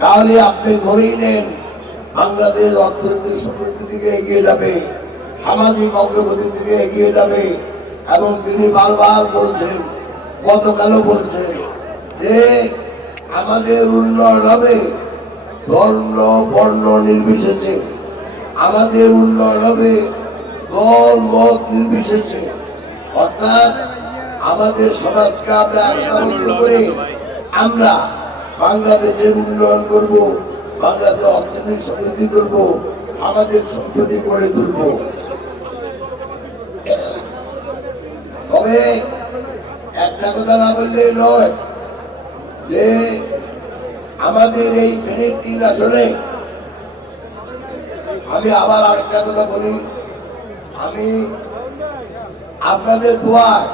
তাহলে আপনি ধরেই নেন, বাংলাদেশ অর্থনৈতিক সমৃদ্ধির দিকে এগিয়ে যাবে, সামাজিক অগ্রগতির দিকে এগিয়ে যাবে, এবং তিনি বারবার বলছেন, গতকালও বলছেন যে আমাদের উন্নয়ন হবে, ধর্ম, বর্ণ নির্বিশেষে। আমাদের উন্নয়ন হবে মত নির্বিশেষে। অর্থাৎ আমাদের সমাজকে আমরা করে আমরা বাংলাদেশের উন্নয়ন করব, বাংলাদেশ অর্থনৈতিক সমৃদ্ধি করব আমাদের সম্পত্তি গড়ে তুলব। তবে একটা কথা না বললে নয় যে আমাদের এই ফেনীর তিন আসনে আমি আবার আরেকটা কথা বলি। আমি আপনাদের দোয়ায়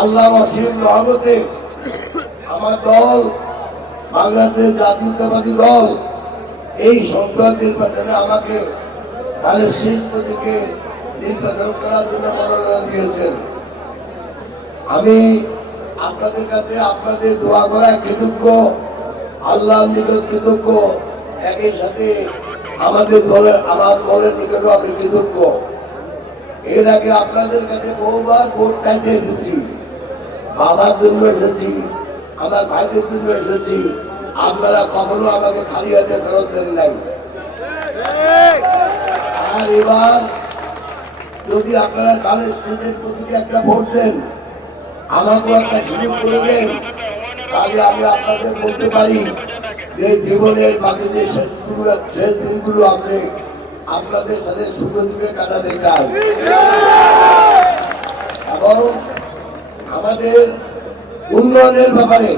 আল্লাহ অসীম রহমতে আমার দল বাংলাদেশ জাতীয়তাবাদী দল এই সংসদ নির্বাচনে আমাকে তাহলে শিল্প থেকে নির্বাচন করার জন্য মনোনয়ন দিয়েছেন। আমি আপনাদের কাছে আপনাদের দোয়া করায় কৃতজ্ঞ আল্লাহর নিকট কৃতজ্ঞ, একই সাথে আমাদের দলের, আমার দলের নিকটও আমি কৃতজ্ঞ। এর আগে আপনাদের কাছে বহুবার ভোট চাইতে এসেছি, বাবার জন্য এসেছি আমার ভাইদের জন্য এসেছি। আপনারা কখনো আমাকে খালি হাতে ফেরত দেন নাই। আর এবার যদি আপনারা তাহলে স্টেজের প্রতিকে একটা ভোট দেন আমাকেও একটা সুযোগ করে দেন তাহলে আমি আপনাদের বলতে পারি যে জীবনের বাকি যে শেষগুলো শেষ দিনগুলো আছে আপনাদের সাথে সুখে দুঃখে কাটাতে চাই। এবং আমাদের উন্নয়নের ব্যাপারে।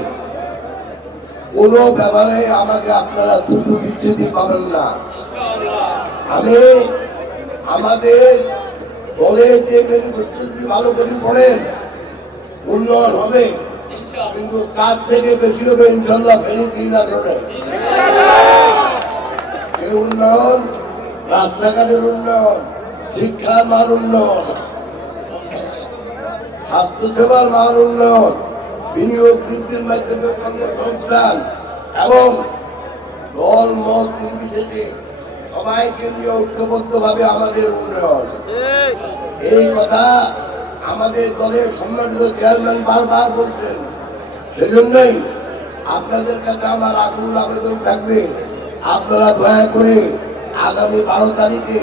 কোনো ব্যাপারে আমাকে আপনারা দুটো বিচ্ছেদি পাবেন না। আমি আমাদের দলে যে যদি ভালো করে পড়েন উন্নয়ন হবে। কিন্তু তার থেকে বেশি হবে ইনশাল্লাহ ফেরি তিন আসনে এই উন্নয়ন, রাস্তাঘাটের উন্নয়ন, শিক্ষার মান উন্নয়ন, স্বাস্থ্যসেবার মান উন্নয়ন বিনিয়োগ বৃদ্ধির মাধ্যমে কর্মসংস্থান এবং দল মত নির্বিশেষে সবাইকে নিয়ে ঐক্যবদ্ধভাবে আমাদের উন্নয়ন। এই কথা আমাদের দলের সম্মানিত চেয়ারম্যান বারবার বলছেন। সেজন্যই আপনাদের কাছে আমার আকুল আবেদন থাকবে। আপনারা দয়া করে আগামী বারো তারিখে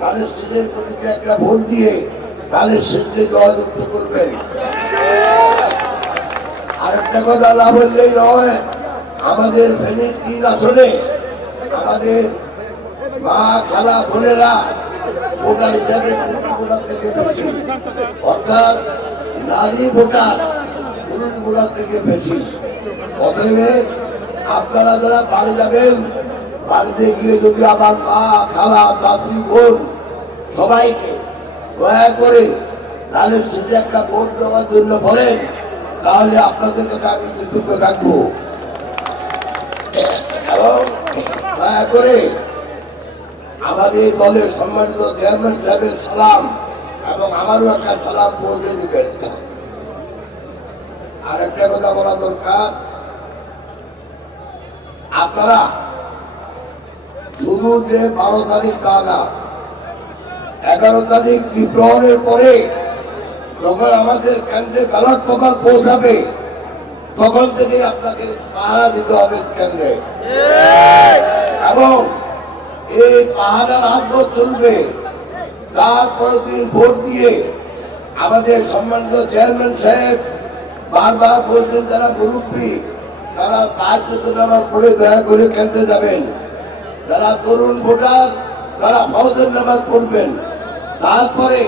কালের শেষের প্রতিকে একটা ভোট দিয়ে কালের শেষকে জয়যুক্ত করবেন। আরেকটা কথা না বললেই নয়, আমাদের ফেনীর তিন আসনে আমাদের মা, খালা, বোনেরা ভোটার হিসাবে ভোটার থেকে বেশি। অর্থাৎ নারী ভোটার পুরুষ ভোটার থেকে বেশি। অতএব আপনারা যারা বাড়ি যাবেন, বাড়িতে গিয়ে যদি আমার মা, খালা দাদি বোন সবাইকে দয়া করে তাহলে শেষে একটা ভোট দেওয়ার জন্য বলেন তাহলে আপনাদের কথা আমি কৃতজ্ঞ থাকব এবং দয়া করে আমাদের দলের সম্মানিত চেয়ারম্যান সাহেবের সালাম এবং আমারও একটা সালাম পৌঁছে দিবেন। আর একটা কথা বলা দরকার, আপনারা শুধু যে বারো তারিখ তা না, এগারো তারিখ বিপ্লবের পরে যখন আমাদের কেন্দ্রে ব্যালট পেপার পৌঁছাবে, তখন থেকে আপনাকে পাহারা দিতে হবে কেন্দ্রে। এবং এই পাহাড়ার হাত চলবে। তারপরে তিনি ভোট দিয়ে আমাদের সম্মানিত চেয়ারম্যান সাহেব বারবার বলছেন, যারা মুরব্বী, তারা তার নামাজ পড়ে দয়া করে কেন্দ্রে যাবেন। যারা তরুণ ভোটার, তারা ফৌজের নামাজ পড়বেন। তারপরে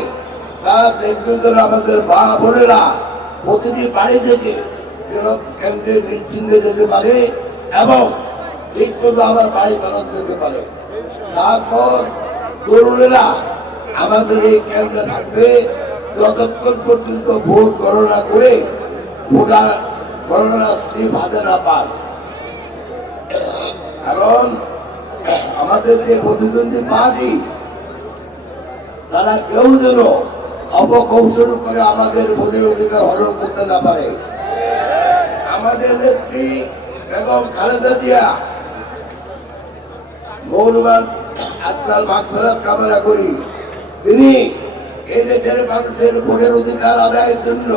তারা দেখবেন যেন আমাদের মা বোনেরা প্রতিটি বাড়ি থেকে কেন্দ্রে নিশ্চিন্তে যেতে পারে এবং ঠিক মতো আমার বাড়ি ফেরত যেতে পারে। তারপর তরুণেরা আমাদের এই কেন্দ্রে থাকবে। যতক্ষণ পর্যন্ত ভোট গণনা করে ভোটার গণনা স্লিপ হাতে না পান কারণ আমাদের যে প্রতিদ্বন্দ্বী পার্টি, তারা কেউ যেন অপকৌশল করে আমাদের ভোটের অধিকার হরণ করতে না পারে। আমাদের নেত্রী বেগম খালেদা জিয়া মৌলবান আত্মার মাঠ ফেরাত কামনা করি। তিনি এই দেশের মানুষের ভোটের অধিকার আদায়ের জন্য,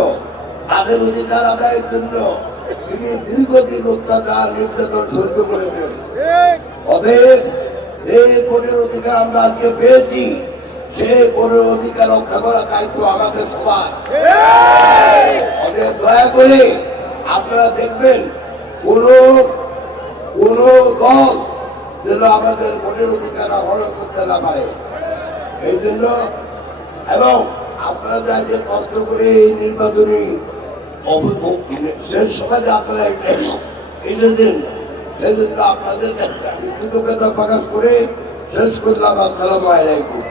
তাদের অধিকার আদায়ের জন্য তিনি দীর্ঘদিন অত্যাচার, নির্যাতন সহ্য করেছেন। অতএব যে ভোটের অধিকার আমরা আজকে পেয়েছি। সেই ভোটের অধিকার রক্ষা করার দায়িত্ব আমাদের সবার। দয়া করে আপনারা দেখবেন, কোন কোন দল যেন আমাদের ভোটের অধিকার হরণ করতে না পারে। এই জন্য এবং আপনারা যা যে কষ্ট করে এই নির্বাচনী শেষ সময় যে আপনারা এই যে সেই জন্য আপনাদের কৃতজ্ঞতা প্রকাশ করে শেষ করলাম। আসসালামু আলাইকুম।